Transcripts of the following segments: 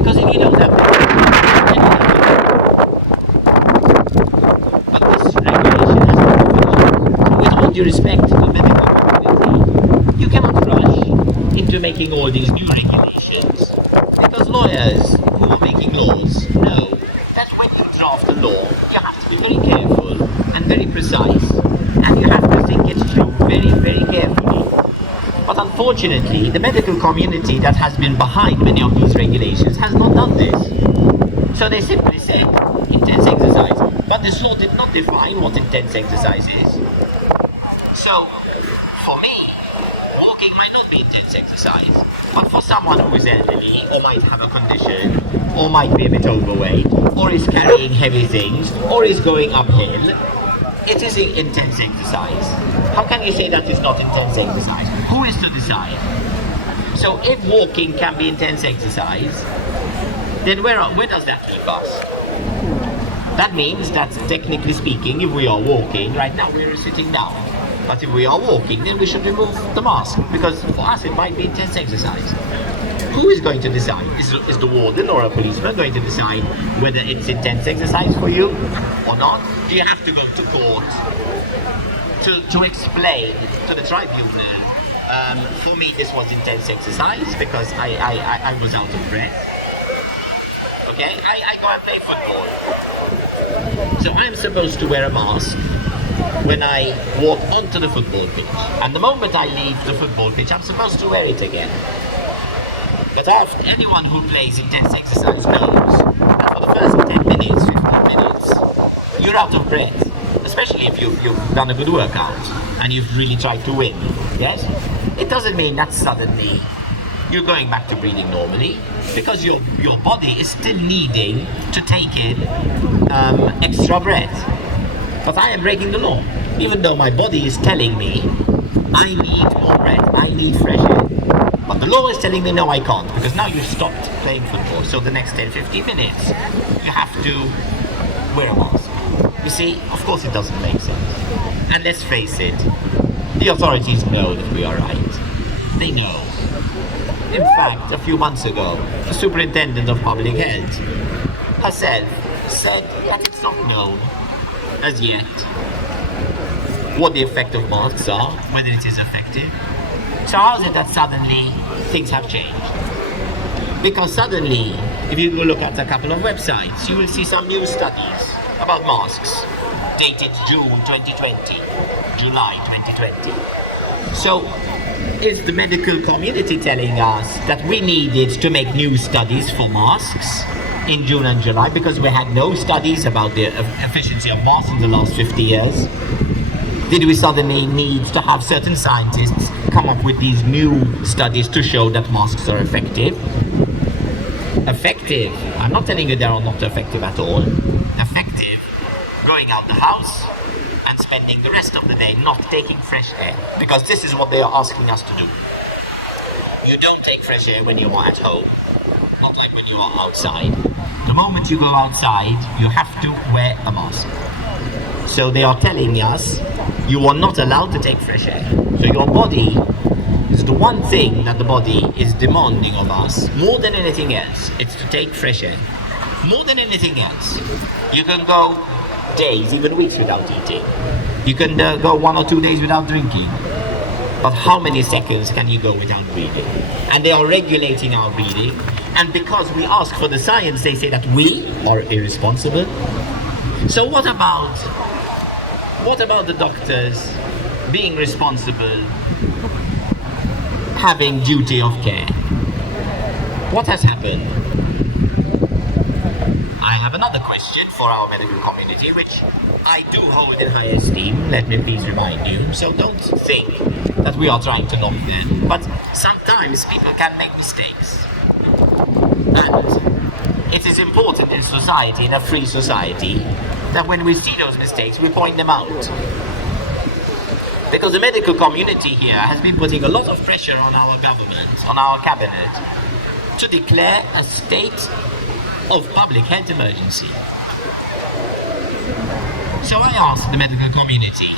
Because if you don't have the then you have but this regulation has been followed. So with all due respect to the medical community, you cannot rush into making all these new regulations because lawyers who are making laws know that when you draft a law, you have to be very careful and very precise, and you have to think it through very, very carefully. But unfortunately, the medical community that has been behind many of these regulations has not done this. So they simply say intense exercise. But this law did not define what intense exercise is. So, for me, walking might not be intense exercise, but for someone who is elderly, or might have a condition, or might be a bit overweight, or is carrying heavy things, or is going uphill, it is intense exercise. How can you say that is not intense exercise? Who is to decide? So if walking can be intense exercise, then where does that leave us? That means that technically speaking, if we are walking, right now we are sitting down. But if we are walking, then we should remove the mask, because for us it might be intense exercise. Who is going to decide? Is the warden or a policeman going to decide whether it's intense exercise for you or not? Do you have to go to court to explain to the tribunal, for me this was intense exercise because I was out of breath? Okay, I go and play football. So I'm supposed to wear a mask when I walk onto the football pitch. And the moment I leave the football pitch, I'm supposed to wear it again. But anyone who plays intense exercise knows that for the first 10 minutes, 15 minutes, you're out of breath. Especially if you've done a good workout and you've really tried to win. Yes? It doesn't mean that suddenly you're going back to breathing normally, because your body is still needing to take in extra breath. But I am breaking the law, even though my body is telling me I need more breath, I need fresh air. But the law is telling me no, I can't, because now you've stopped playing football. So the next 10-15 minutes, you have to wear a mask. You see, of course it doesn't make sense. And let's face it, the authorities know that we are right. They know. In fact, a few months ago, the Superintendent of Public Health herself said that it's not known as yet what the effect of masks are, whether it is effective. So how is it that suddenly things have changed? Because suddenly, if you go look at a couple of websites, you will see some new studies about masks dated June 2020, July 2020. So is the medical community telling us that we needed to make new studies for masks in June and July because we had no studies about the efficiency of masks in the last 50 years? Did we suddenly need to have certain scientists come up with these new studies to show that masks are effective? Effective? I'm not telling you they are not effective at all. Effective, going out the house and spending the rest of the day not taking fresh air, because this is what they are asking us to do. You don't take fresh air when you are at home, not like when you are outside. The moment you go outside, you have to wear a mask. So they are telling us you are not allowed to take fresh air. So your body is the one thing that the body is demanding of us more than anything else. It's to take fresh air. More than anything else. You can go days, even weeks without eating. You can go 1 or 2 days without drinking. But how many seconds can you go without breathing? And they are regulating our breathing. And because we ask for the science, they say that we are irresponsible. So what about the doctors being responsible, having duty of care? What has happened? I have another question for our medical community, which I do hold in high esteem, let me please remind you. So don't think that we are trying to knock them, but sometimes people can make mistakes. And it is important in society, in a free society, that when we see those mistakes, we point them out. Because the medical community here has been putting a lot of pressure on our government, on our cabinet, to declare a state of public health emergency. So I ask the medical community,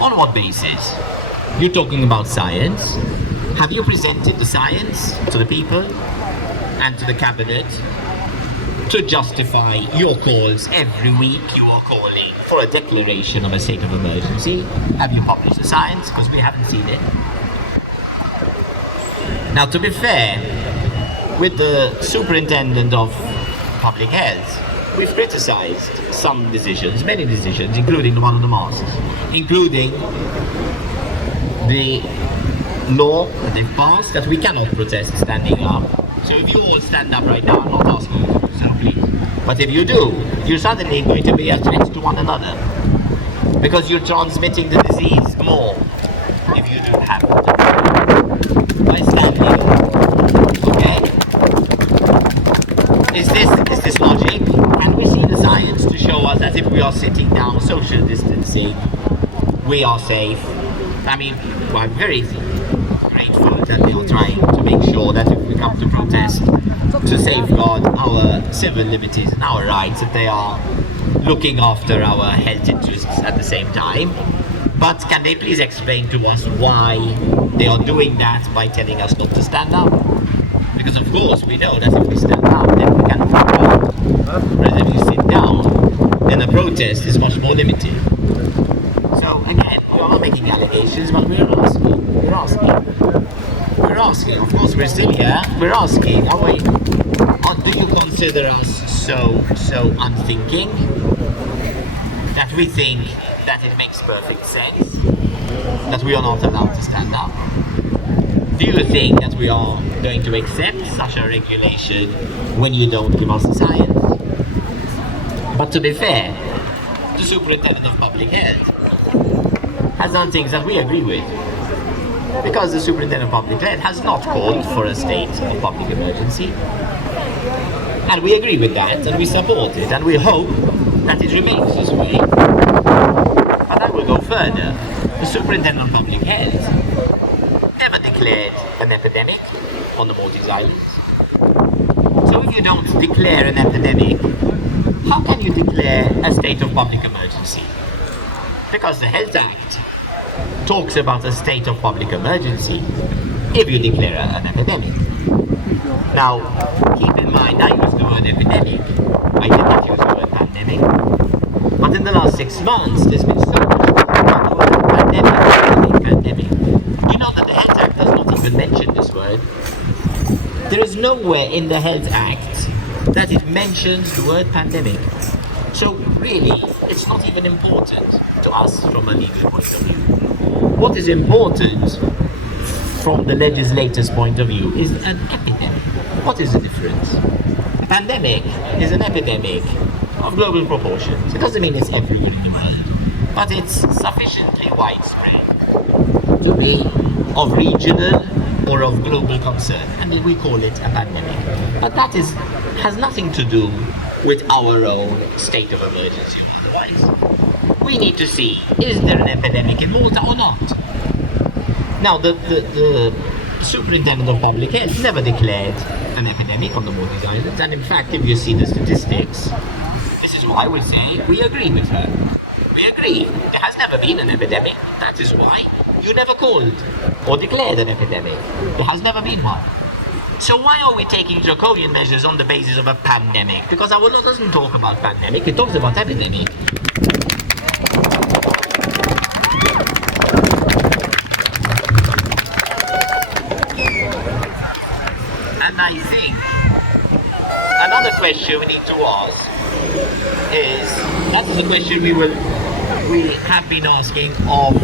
on what basis? You're talking about science. Have you presented the science to the people? and to the cabinet to justify your calls every week. You are calling for a declaration of a state of emergency. Have you published the science? Because we haven't seen it. Now, to be fair, with the superintendent of public health, we've criticized some decisions, many decisions, including the one on the masks, including the law that they've passed that we cannot protest standing up. So if you all stand up right now, I'm not asking you to do so, please. But if you do, you're suddenly going to be a threat to one another, because you're transmitting the disease more if you do have it by standing. Okay? Is this logic? And we see the science to show us that if we are sitting down, social distancing, we are safe. I mean, well, I'm very grateful that they are trying to make sure that if we come to protest to safeguard our civil liberties and our rights, that they are looking after our health interests at the same time. But can they please explain to us why they are doing that by telling us not to stand up? Because of course we know that if we stand up, then we can control. Whereas if you sit down, then the protest is much more limited. So again, we are not making allegations, but we're asking. Of course, we're still here. We're asking, do you consider us so unthinking that we think that it makes perfect sense that we are not allowed to stand up? Do you think that we are going to accept such a regulation when you don't give us the science? But to be fair, the Superintendent of Public Health has done things that we agree with, because the Superintendent of Public Health has not called for a state of public emergency, and we agree with that, and we support it, and we hope that it remains this way. But I will go further. The Superintendent of Public Health never declared an epidemic on the Maltese Islands. So if you don't declare an epidemic, how can you declare a state of public emergency? Because the Health Act talks about a state of public emergency if you declare an epidemic. Now, keep in mind, I use the word epidemic. I did not use the word pandemic. But in the last 6 months, there's been so much about the word pandemic. You know that the Health Act does not even mention this word. There is nowhere in the Health Act that it mentions the word pandemic. So really, it's not even important to us from a legal point of view. What is important from the legislator's point of view is an epidemic. What is the difference? A pandemic is an epidemic of global proportions. It doesn't mean it's everywhere in the world, but it's sufficiently widespread to be of regional or of global concern, and we call it a pandemic. But that has nothing to do with our own state of emergency. Otherwise, we need to see, is there an epidemic in Malta or not? Now, the Superintendent of Public Health never declared an epidemic on the Maltese Islands, and in fact, if you see the statistics, this is why we say we agree with her. We agree. There has never been an epidemic. That is why you never called or declared an epidemic. There has never been one. So why are we taking draconian measures on the basis of a pandemic? Because our law doesn't talk about pandemic, it talks about epidemic. And I think another question we need to ask is, that's the question we have been asking of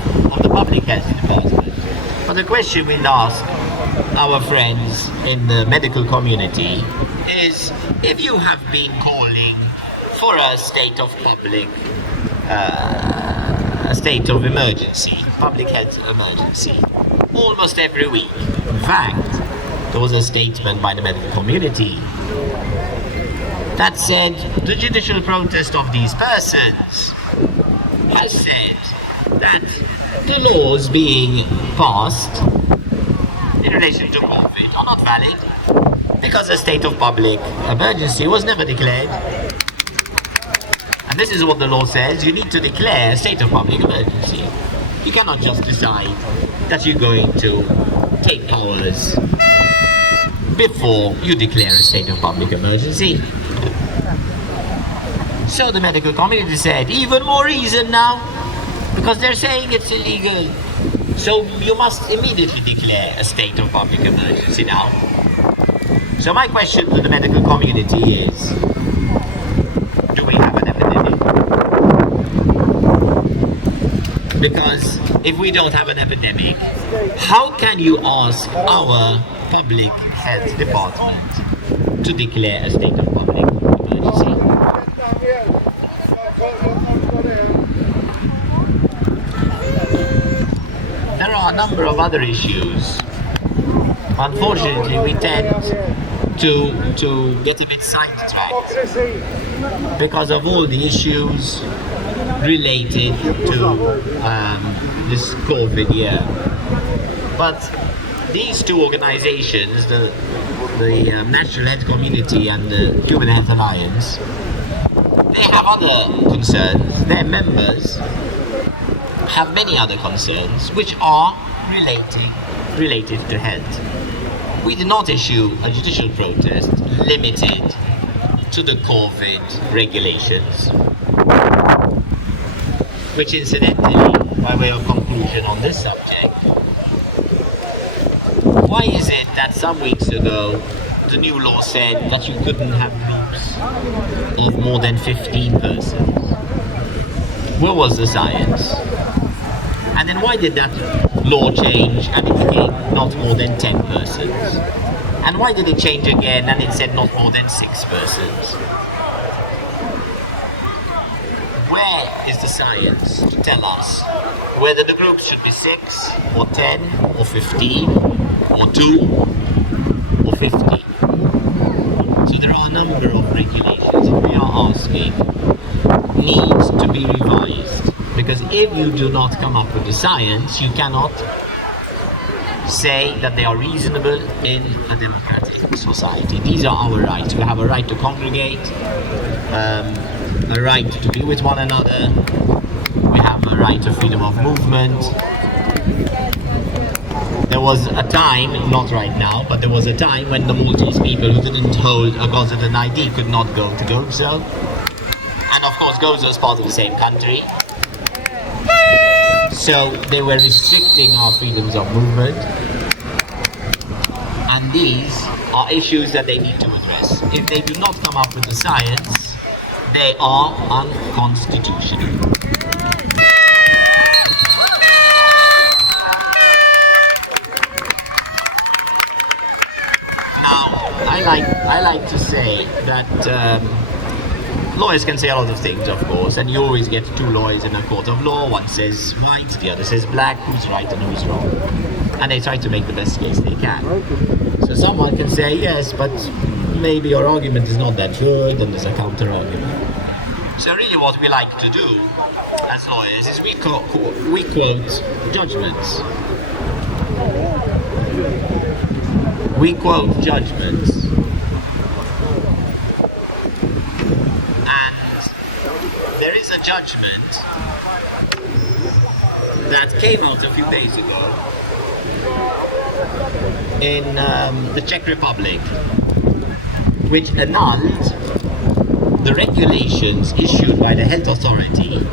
the public health in the first place. But the question we'll ask our friends in the medical community is, if you have been calling for a state of a state of emergency, public health emergency, almost every week. In fact, there was a statement by the medical community that said the judicial protest of these persons has said that the laws being passed in relation to COVID are not valid because a state of public emergency was never declared. And this is what the law says: you need to declare a state of public emergency. You cannot just decide that you're going to take powers before you declare a state of public emergency. So the medical community said, even more reason now, because they're saying it's illegal. So you must immediately declare a state of public emergency now. So my question to the medical community is, do we have an epidemic? Because if we don't have an epidemic, how can you ask our public health department to declare a state of public emergency? There are a number of other issues. Unfortunately, we tend to get a bit sidetracked because of all the issues related to this COVID year. But these two organizations, the Natural Health Community and the Human Health Alliance, they have other concerns. Their members have many other concerns which are related to health. We did not issue a judicial protest limited to the COVID regulations, which incidentally, by way of conclusion on this subject, why is it that some weeks ago the new law said that you couldn't have groups of more than 15 persons? Where was the science? And then why did that law change and it became not more than 10 persons? And why did it change again and it said not more than 6 persons? Where is the science to tell us whether the group should be 6 or 10 or 15 or 2 or 50? So there are a number of regulations that we are asking needs to be revised, because if you do not come up with the science, you cannot say that they are reasonable in a democratic society. These are our rights. We have a right to congregate, a right to be with one another, we have a right to freedom of movement. There was a time, not right now, but there was a time when the Maltese people who didn't hold a Gozo ID could not go to Gozo. And of course Gozo is part of the same country. So they were restricting our freedoms of movement. And these are issues that they need to address. If they do not come up with the science, they are unconstitutional. I like to say that lawyers can say a lot of things, of course, and you always get two lawyers in a court of law. One says white, the other says black, who's right and who's wrong. And they try to make the best case they can. So someone can say, yes, but maybe your argument is not that good, and there's a counter-argument. So really what we like to do as lawyers is we quote judgments. We quote judgments. There is a judgment that came out a few days ago in the Czech Republic, which annulled the regulations issued by the health authority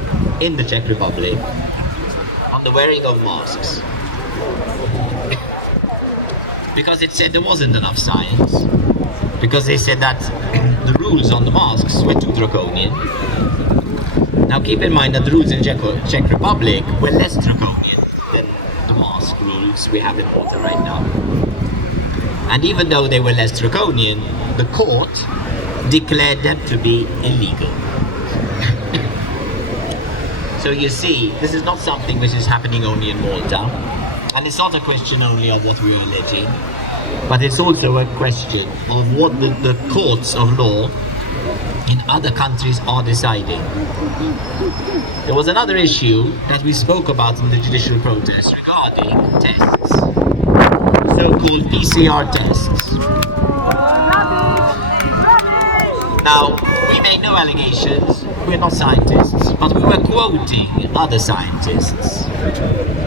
in the Czech Republic on the wearing of masks. Because it said there wasn't enough science, because they said that the rules on the masks were too draconian. Now keep in mind that the rules in Czech Republic were less draconian than the mask rules we have in Malta right now. And even though they were less draconian, the court declared them to be illegal. So you see, this is not something which is happening only in Malta, and it's not a question only of what we're alleging, but it's also a question of what the courts of law in other countries are deciding. There was another issue that we spoke about in the judicial protest regarding tests, so-called PCR tests. Now, we made no allegations, we're not scientists, but we were quoting other scientists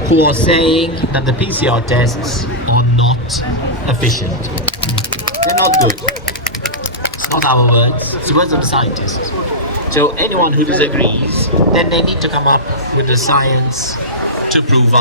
who are saying that the PCR tests are not efficient. They're not good. It's not our words, it's the words of the scientists. So anyone who disagrees, then they need to come up with the science to prove